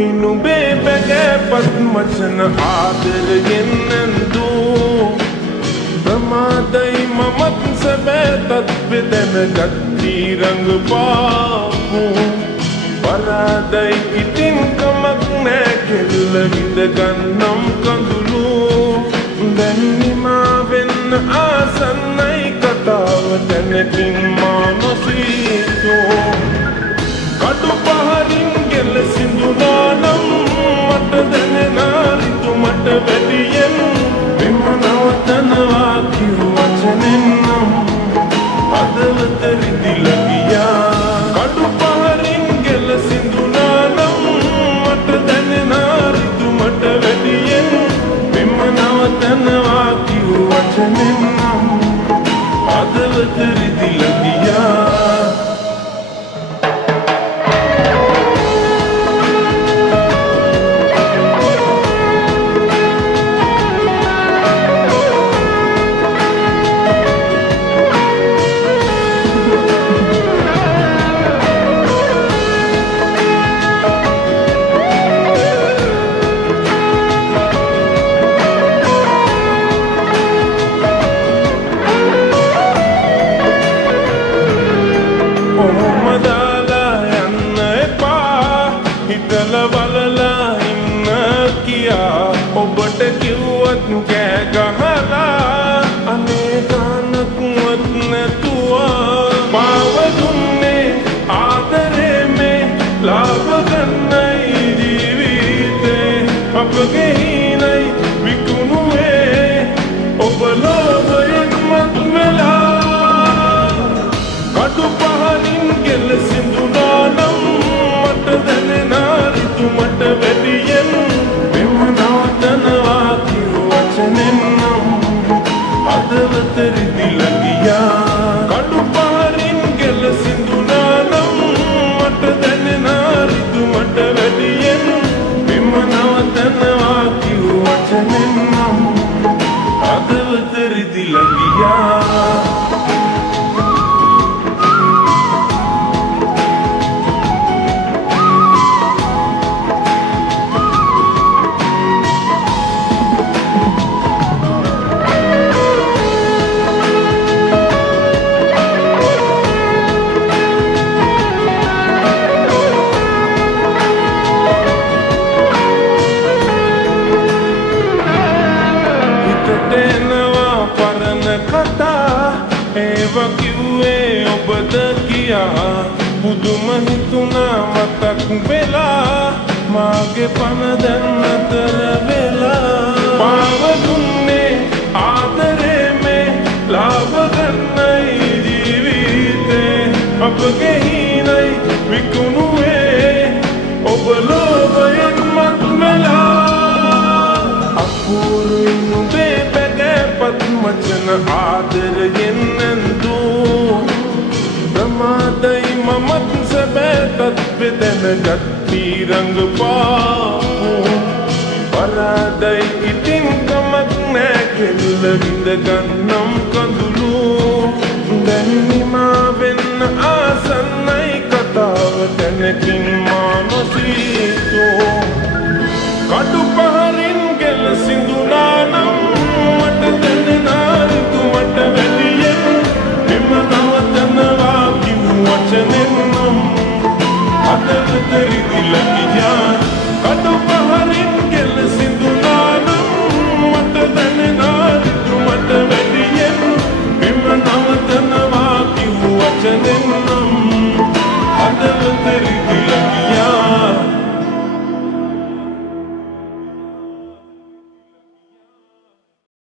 අපුරුයි නුඹේ බැගෑපත් මචන ආදරයෙන් ඇන්දූ ප්‍රමාදයි මමත් සැබෑතත් වෙදැනගත් රංගපාපු පරාදයි ඉතින් කමක් නෑ කෙල්ල විඳගන්නම් කඳුළු දැන් නිමා වෙන්න ආසන්නයි කතාව දැනකින් මා නොසීතෝ කඩු පහරින් ගෙල සිඳුනානම් මට දැනෙනා රිතු මට වැඩියෙන් මෙම නවතනවා කිව් වචනෙන් නම් හදවත රිදිලා ගියා කඩු පහරින් ගෙල සිඳුනානම් මට දැනෙනා රිතු මට වැඩියෙන් මෙම නවතනවා කිව් වචනෙන් නම් හදවත රිදිලා ගියා ඔබට කිව්වත් කෑ ගහලා අනේ ගානක්වත් නැතුවා මාව දුන්නේ ආදරේ මේ ලාභ ගන්නයි ජීවිතේ අපගේ හිණයි විකුණුවේ ඔබ ලෝභයෙන් මත් වෙලා කඩු පහලින් ගෙල සිඳුනානම් මට දැනෙනා රිතු මට වැඩියෙන් හදවත රිදිලා ගියා කඩු පහරින් ගෙල සිඳුනානම් මට දැනෙනා රිතු මට වැඩියෙන් මෙම නවතනවා කිව් වචනෙන් නම් හදවත රිදිලා ගියා ඒවා කිව්වේ ඔබද කියා පුදුම හිතුණා මතක් වෙලා මාගේ පන දැන් අතර වෙලා මාව දුන්නේ ආදරේ මේ ලාභ ගන්නයි ජීවිතේ අපගේ හිණයි විකුණුවේ ඔබ ලෝභයෙන් මත් වෙලා අපුරුයි නුඹේ බැගෑපත් මචන ආදරයෙන් ඇන්දූ ප්‍රමාදයි මමත් සැබෑතත් වෙදැනගත් රංගපාපු පරාදයි ඉතින් කමක් නෑ කෙල්ල විඳගන්නම් කඳුළු දැන් නිමා වෙන්න ආසන්නයි කතාව දැනකින් මා නොසීතෝ කඩු